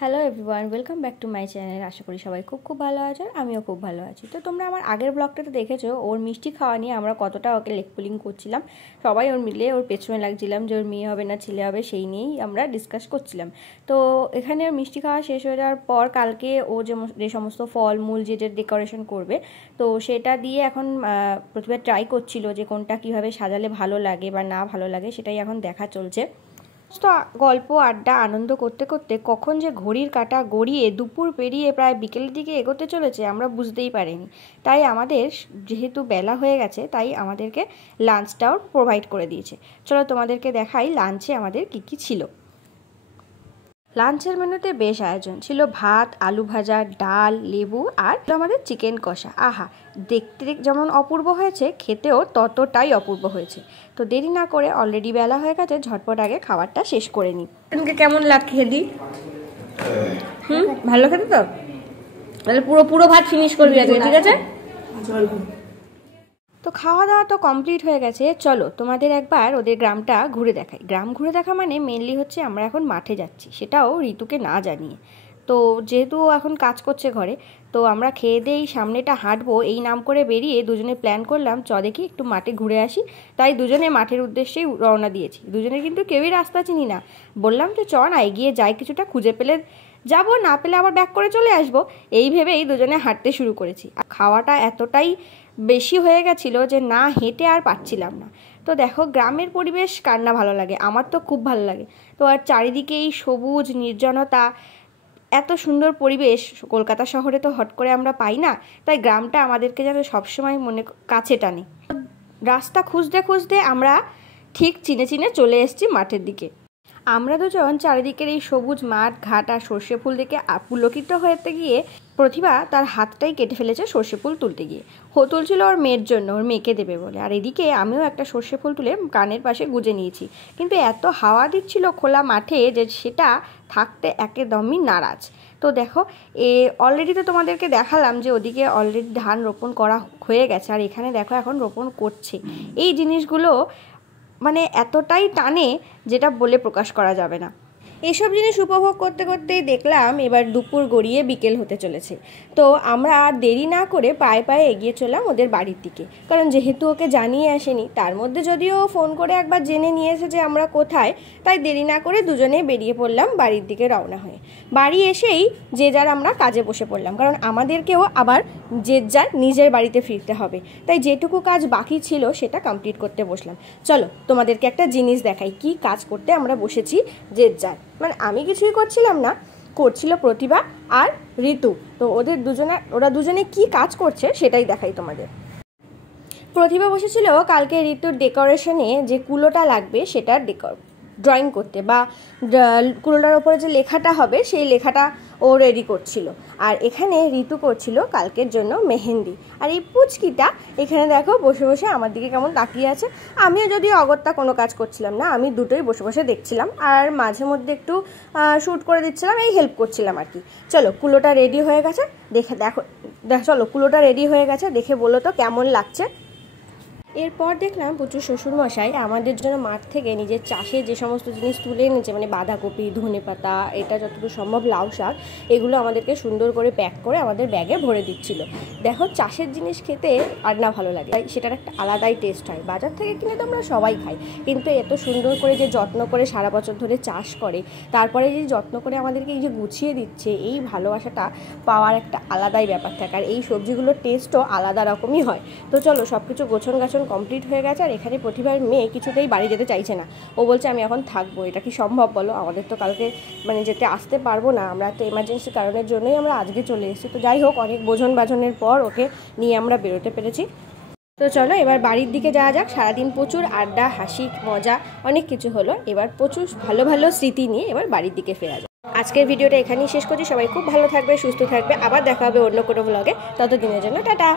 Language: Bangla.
Hello everyone, welcome back to my channel. আশা করি সবাই খুব ভালো আছো, আমিও খুব ভালো আছি। তো তোমরা আমার আগের ব্লগটাতে দেখেছো ওর মিষ্টি খাওয়া নিয়ে আমরা কতটা ওকে লেগ পুলিং করছিলাম। সবাই ওর মিলে ওর পেছনে লাগছিলাম যে ওর মেয়ে হবে না ছেলে হবে, সেই নিয়েই আমরা ডিসকাস করছিলাম। তো এখানে ওর মিষ্টি খাওয়া শেষ হয়ে যাওয়ার পর কালকে ও যে সমস্ত ফল মূল যে ডেকোরেশন করবে, তো সেটা দিয়ে এখন প্রতিবার ট্রাই করছিল যে কোনটা কীভাবে সাজালে ভালো লাগে বা না ভালো লাগে, সেটাই এখন দেখা চলছে। তো গল্প আড্ডা আনন্দ করতে করতে কখন যে ঘড়ির কাঁটা গড়িয়ে দুপুর পেরিয়ে প্রায় বিকেলের দিকে এগোতে চলেছে আমরা বুঝতেই পারিনি। তাই আমাদের যেহেতু বেলা হয়ে গেছে, তাই আমাদেরকে লাঞ্চটাও প্রোভাইড করে দিয়েছে। চলো তোমাদেরকে দেখাই লাঞ্চে আমাদের কী ছিল। লাঞ্চের মেনুতে বেশ আয়োজন ছিল, ভাত, আলু ভাজা, ডাল, লেবু আর আমাদের চিকেন কষা। আহা, দেখতে যেমন অপূর্ব হয়েছে, খেতেও ততটাই অপূর্ব হয়েছে। তো দেরি না করে, অলরেডি বেলা হয়ে গেছে, ঝটপট আগে খাবারটা শেষ করে নিই। তোমাকে কেমন লাগছে খেদি? ভালো খেতে তো? তাহলে পুরো ভাত ফিনিশ করবি আজকে, ঠিক আছে? তো খাওয়া দাওয়া তো কমপ্লিট হয়ে গেছে, চলো তোমাদের একবার ওদের গ্রামটা ঘুরে দেখাই। গ্রাম ঘুরে দেখা মানে মেনলি হচ্ছে আমরা এখন মাঠে যাচ্ছি, সেটাও ঋতুকে না জানিয়ে। তো যেহেতু এখন কাজ করছে ঘরে, তো আমরা খেয়ে দিয়ে সামনেটা হাঁটবো এই নাম করে বেরিয়ে দুজনে প্ল্যান করলাম চ দেখি একটু মাঠে ঘুরে আসি। তাই দুজনে মাঠের উদ্দেশ্যেই রওনা দিয়েছি। দুজনে কিন্তু কেউই রাস্তা চিনি না, বললাম যে চ না এগিয়ে যাই, কিছুটা খুঁজে পেলে যাবো, না পেলে আবার ব্যাক করে চলে আসবো। এই ভেবেই দুজনে হাঁটতে শুরু করেছি। খাওয়াটা এতটাই বেশি হয়ে গেছিলো যে না হেঁটে আর পাচ্ছিলাম না। তো দেখো, গ্রামের পরিবেশ কার না ভালো লাগে, আমার তো খুব ভালো লাগে। তো আর চারিদিকে এই সবুজ নির্জনতা, এত সুন্দর পরিবেশ কলকাতা শহরে তো হট করে আমরা পাই না। তাই গ্রামটা আমাদেরকে যেন সবসময় মনে কাছে টানে। রাস্তা খুঁজতে খুঁজতে আমরা ঠিক চিনে চলে এসেছি মাঠের দিকে। আমরা দুজন চারিদিকের এই সবুজ মাঠ ঘাট আর সর্ষে ফুল দেখে পুলকিত হতে গিয়ে প্রতিভা তার হাতটাই কেটে ফেলেছে সর্ষে ফুল তুলতে গিয়ে। তুলছিল ওর মেয়ের জন্য, ওর মেয়েকে দেবে বলে। আর এদিকে আমিও একটা সর্ষে ফুল তুলে কানের পাশে গুজে নিয়েছি, কিন্তু এত হাওয়া দিচ্ছিল খোলা মাঠে যে সেটা থাকতে একদমই নারাজ। তো দেখো, অলরেডি তো তোমাদেরকে দেখালাম যে ওদিকে অলরেডি ধান রোপণ করা হয়ে গেছে, আর এখানে দেখো এখন রোপণ করছে। এই জিনিসগুলো মানে এতটাই টানে যেটা বলে প্রকাশ করা যাবে না। এইসব জিনিস উপভোগ করতে করতেই দেখলাম এবার দুপুর গড়িয়ে বিকেল হতে চলেছে। তো আমরা আর দেরি না করে পায়ে এগিয়ে চললাম ওদের বাড়ির দিকে। কারণ যেহেতু ওকে জানিয়ে আসেনি, তার মধ্যে যদিও ফোন করে একবার জেনে নিয়েছে যে আমরা কোথায়, তাই দেরি না করে দুজনেই বেরিয়ে পড়লাম বাড়ির দিকে রওনা হয়ে। বাড়ি এসেই যে যার আমরা কাজে বসে পড়লাম, কারণ আমাদেরকেও আবার যে যার নিজের বাড়িতে ফিরতে হবে। তাই যেটুকু কাজ বাকি ছিল সেটা কমপ্লিট করতে বসলাম। চলো তোমাদেরকে একটা জিনিস দেখাই, কি কাজ করতে আমরা বসেছি যে যার। মানে আমি কিছুই করছিলাম না, করছিল প্রতিভা আর ঋতু। তো ওরা দুজনে কি কাজ করছে সেটাই দেখাই তোমাদের। প্রতিভা বসেছিল কালকে ঋতুর ডেকোরেশনে যে কুলোটা লাগবে সেটার ড্রয়িং করতে, বা কুলোটার ওপরে যে লেখাটা হবে সেই লেখাটা ও রেডি করছিল। আর এখানে ঋতু করছিল কালকের জন্য মেহেন্দি। আর এই পুচকিটা এখানে দেখো বসে বসে আমার দিকে কেমন তাকিয়ে আছে। আমিও যদিও অগত্যা কোনো কাজ করছিলাম না, আমি দুটোই বসে বসে দেখছিলাম আর মাঝে মধ্যে একটু শ্যুট করে দিচ্ছিলাম, এই হেল্প করছিলাম আর কি। চলো কুলোটা রেডি হয়ে গেছে, দেখো চলো কুলোটা রেডি হয়ে গেছে, দেখে বলো তো কেমন লাগছে। এরপর দেখলাম প্রচুর শ্বশুরমশাই আমাদের জন্য মাঠ থেকে নিজের চাষে যে সমস্ত জিনিস তুলে এনেছে, মানে বাঁধাকপি, ধনেপাতা, এটা যতটুকু সম্ভব লাউ শাক, এগুলো আমাদেরকে সুন্দর করে প্যাক করে আমাদের ব্যাগে ভরে দিচ্ছিল। দেখো, চাষের জিনিস খেতে আর না ভালো লাগে, তাই সেটার একটা আলাদাই টেস্ট হয়। বাজার থেকে কিনে তো আমরা সবাই খাই, কিন্তু এত সুন্দর করে যে যত্ন করে সারা বছর ধরে চাষ করে, তারপরে যে যত্ন করে আমাদেরকে এই যে গুছিয়ে দিচ্ছে, এই ভালোবাসাটা পাওয়ার একটা আলাদাই ব্যাপার থাকে। আর এই সবজিগুলোর টেস্টও আলাদা রকমই হয়। তো চলো, সব কিছু গোছন গাছন কমপ্লিট হয়ে গেছে। আর এখানে প্রতিভার মেয়ে কিছুতেই বাড়ি যেতে চাইছে না, ও বলছে আমি এখন থাকবো। এটা কি সম্ভব বলো? আমাদের তো কালকে মানে যেতে আসতে পারবো না, আমরা তো এমার্জেন্সি কারণের জন্যই আমরা আজকে চলে এসেছি। তো যাই হোক, অনেক বোঝন বাজনের পর ওকে নিয়ে আমরা বেরোতে পেরেছি। তো চলো এবার বাড়ির দিকে যাওয়া যাক। সারাদিন প্রচুর আড্ডা, হাসি, মজা, অনেক কিছু হলো। এবার প্রচুর ভালো ভালো স্মৃতি নিয়ে এবার বাড়ির দিকে ফেরা যাক। আজকের ভিডিওটা এখানেই শেষ করছি। সবাই খুব ভালো থাকবে, সুস্থ থাকবে, আবার দেখা হবে অন্য কোনো ব্লগে। ততদিনের জন্য টাটা।